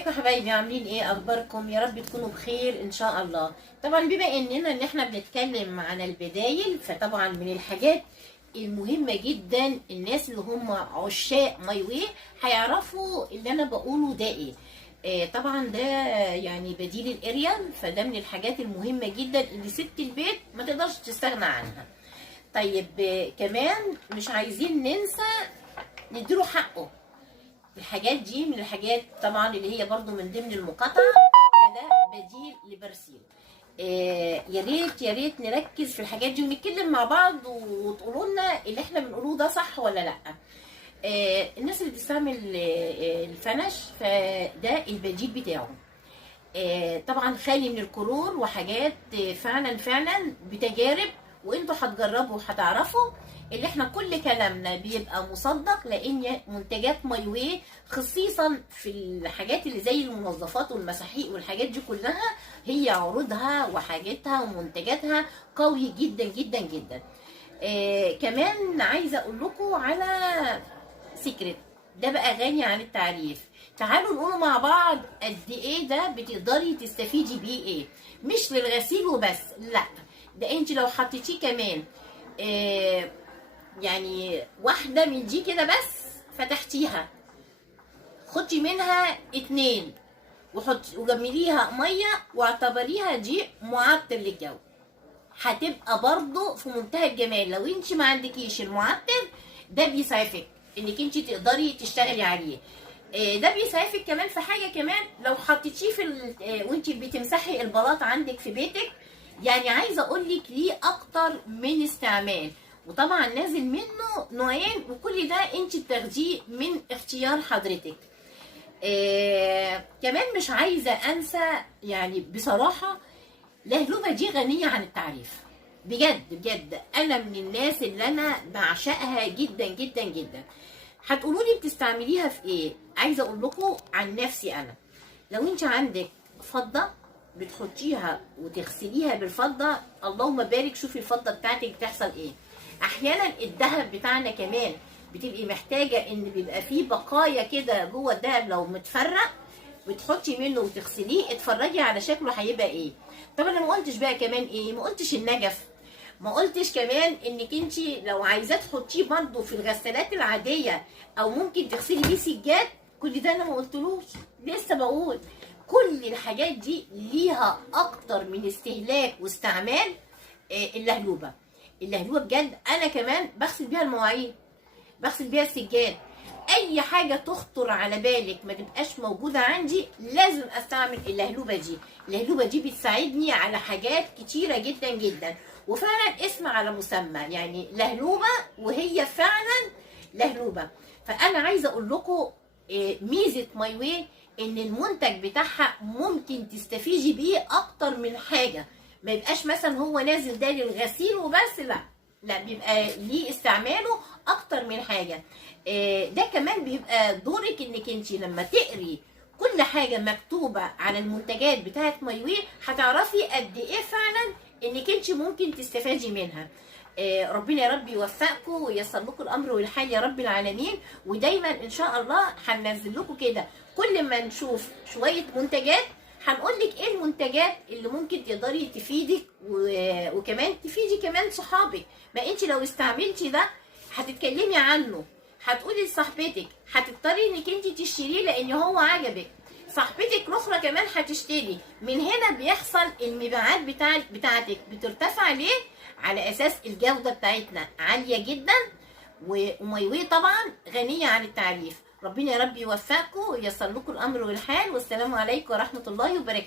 ازيكم يا حبايبي؟ عاملين ايه؟ اخباركم؟ يا رب تكونوا بخير ان شاء الله. طبعا بما ان احنا بنتكلم عن البدايل، فطبعا من الحاجات المهمه جدا الناس اللي هم عشاق مايويه هيعرفوا اللي انا بقوله ده ايه. طبعا ده يعني بديل الاريال، فده من الحاجات المهمه جدا اللي ست البيت ما تقدرش تستغنى عنها. طيب كمان مش عايزين ننسى نديله حقه. الحاجات دي من الحاجات طبعا اللي هي برضو من ضمن المقاطعه، فده بديل لبرسيل. يا ريت نركز في الحاجات دي ونتكلم مع بعض وتقولوا لنا اللي احنا بنقوله ده صح ولا لا. الناس اللي بتستعمل الفنش، فده البديل بتاعه. طبعا خالي من الكرور وحاجات فعلا بتجارب، وانتوا هتجربوا وهتعرفوا اللي احنا كل كلامنا بيبقى مصدق، لان منتجات مايويه خصيصا في الحاجات اللي زي المنظفات والمساحيق والحاجات دي كلها، هي عروضها وحاجاتها ومنتجاتها قوي جدا جدا جدا. كمان عايزه اقول لكم على سيكريت، ده بقى غني عن التعريف. تعالوا نقول مع بعض قد ايه ده بتقدري تستفيدي بيه ايه. مش للغسيل وبس، لا، ده انت لو حطيتيه كمان يعني واحدة من دي كده بس فتحتيها، خدي منها 2 وجمليها مية واعتبريها دي معطر للجو، هتبقى برضو في منتهى الجمال. لو انت ما عندكيش المعطر ده بيسعفك انك انت تقدري تشتغلي عليه. ده بيسعفك كمان في حاجة كمان، لو حطيتيه في وانت بتمسحي البلاط عندك في بيتك، يعني عايزه اقول لك ليه اكتر من استعمال. وطبعا نازل منه نوعين، وكل ده انت بتاخديه من اختيار حضرتك. كمان مش عايزه انسى، يعني بصراحه لهلوبه دي غنيه عن التعريف. بجد انا من الناس اللي انا بعشقها جدا جدا جدا. هتقولوا لي بتستعمليها في ايه؟ عايزه اقول لكم عن نفسي انا، لو انت عندك فضه بتحطيها وتغسليها بالفضه، اللهم بارك، شوفي الفضه بتاعتك بتحصل ايه. احيانا الذهب بتاعنا كمان بتبقي محتاجه ان بيبقى فيه بقايا كده جوه الذهب، لو متفرق بتحطي منه وتغسليه، اتفرجي على شكله هيبقى ايه. طب انا ما قلتش بقى كمان ايه، ما قلتش النجف، ما قلتش كمان انك انت لو عايزاه تحطيه برضه في الغسالات العاديه او ممكن تغسلي بيه سجاد. كل ده انا ما قلتلوش، لسه بقول كل الحاجات دي ليها اكتر من استهلاك واستعمال. اللهلوبه بجد انا كمان بغسل بيها المواعين، بغسل بيها السجاد. اي حاجه تخطر على بالك ما تبقاش موجوده عندي لازم استعمل اللهلوبه دي بتساعدني على حاجات كتيره جدا جدا، وفعلا اسم على مسمى، يعني لهلوبه وهي فعلا لهلوبه. فانا عايزه اقول لكم ميزه مايويه ان المنتج بتاعها ممكن تستفيدي بيه اكتر من حاجه، ما يبقاش مثلا هو نازل ده للغسيل وبس، لا بيبقى ليه استعماله اكتر من حاجه. ده كمان بيبقى دورك انك انت لما تقري كل حاجه مكتوبه على المنتجات بتاعت مايويه هتعرفي قد ايه فعلا انك انت ممكن تستفادي منها. ربنا يا رب يوفقكم وييسر لكم الامر والحال يا رب العالمين. ودايما ان شاء الله هننزل لكم كده كل ما نشوف شويه منتجات هنقول لك ايه المنتجات اللي ممكن تقدري تفيدك وكمان تفيدي كمان صحابك. ما انت لو استعملتي ده هتتكلمي عنه، هتقولي لصاحبتك، هتضطري انك انت تشتريه لان هو عجبك، صاحبتك الاخرى كمان هتشتري. من هنا بيحصل المبيعات بتاعتك بترتفع. ليه؟ على اساس الجوده بتاعتنا عاليه جدا، ومايويه طبعا غنيه عن التعريف. ربنا يا رب يوفقكم وييسر لكم الامر والحال، والسلام عليكم ورحمه الله وبركاته.